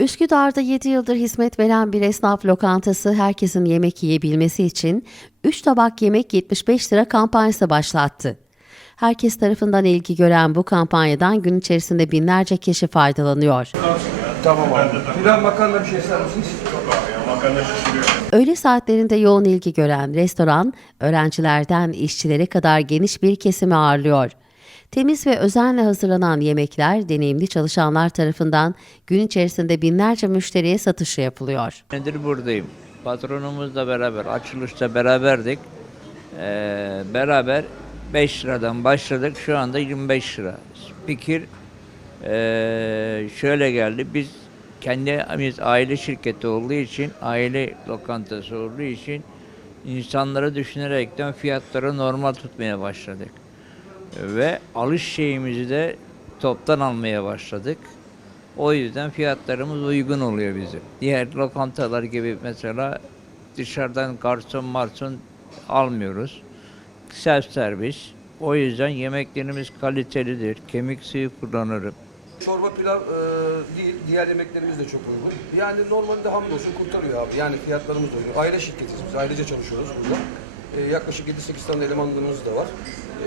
Üsküdar'da 7 yıldır hizmet veren bir esnaf lokantası herkesin yemek yiyebilmesi için 3 tabak yemek 75 lira kampanyası başlattı. Herkes tarafından ilgi gören bu kampanyadan gün içerisinde binlerce kişi faydalanıyor. Tamam abi. Pilav makarna bir şey ister misiniz? Öğle saatlerinde yoğun ilgi gören restoran, öğrencilerden işçilere kadar geniş bir kesimi ağırlıyor. Temiz ve özenle hazırlanan yemekler deneyimli çalışanlar tarafından gün içerisinde binlerce müşteriye satışı yapılıyor. Nedir buradayım. Patronumuzla beraber, açılışta beraberdik. Ee, beraber 5 liradan başladık. Şu anda 25 lira. Fikir ee, şöyle geldi. Biz kendimiz aile şirketi olduğu için, aile lokantası olduğu için insanları düşünerekten fiyatları normal tutmaya başladık. Ve alış şeyimizi de toptan almaya başladık. O yüzden fiyatlarımız uygun oluyor bizim. Diğer lokantalar gibi mesela dışarıdan garson marson almıyoruz. Self servis. O yüzden yemeklerimiz kalitelidir. Kemik suyu kullanırım. Çorba pilav e, değil, diğer yemeklerimiz de çok uygun. Yani normalde hamdolsun kurtarıyor abi. Yani fiyatlarımız da uygun. Aile şirketiyiz biz. Ailece çalışıyoruz burada. E, yaklaşık 7-8 tane elemanlarımız da var. E,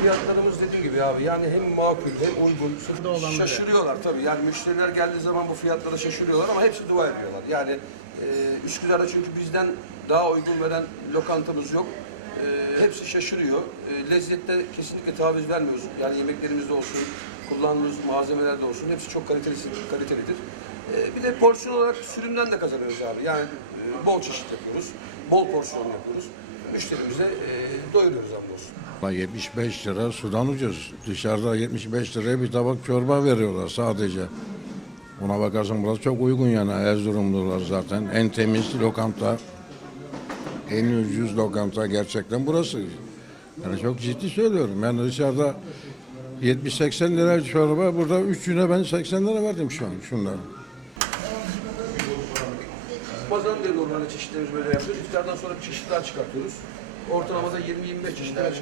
fiyatlarımız dediğim gibi abi yani hem makul hem uygun. Sırf şaşırıyorlar tabii. Yani müşteriler geldiği zaman bu fiyatlara şaşırıyorlar ama hepsi dua ediyorlar. Yani e, Üsküdar'da çünkü bizden daha uygun veren lokantamız yok. E, hepsi şaşırıyor. E, lezzette kesinlikle taviz vermiyoruz. Yani yemeklerimizde olsun, kullandığımız malzemelerde olsun hepsi çok kaliteli, kalitelidir. E, bir de porsiyon olarak sürümden de kazanıyoruz abi. Yani e, bol çeşit yapıyoruz, bol porsiyon yapıyoruz. Müşterimize e, doyuruyoruz hamdolsun. Lan 75 lira sudan ucuz. Dışarıda 75 liraya bir tabak çorba veriyorlar sadece. Ona bakarsan burası çok uygun yani Erzurumlular zaten. En temiz lokanta, en ucuz lokanta gerçekten burası. Yani çok ciddi söylüyorum. Yani dışarıda 70-80 lira çorba, burada 3 güne ben 80 lira verdim şu an şundan. Bazen de normalde çeşitlerimizi böyle yapıyoruz. İftardan sonra bir çeşit daha çıkartıyoruz. Ortalamada 20-25 çeşit daha çıkartıyoruz.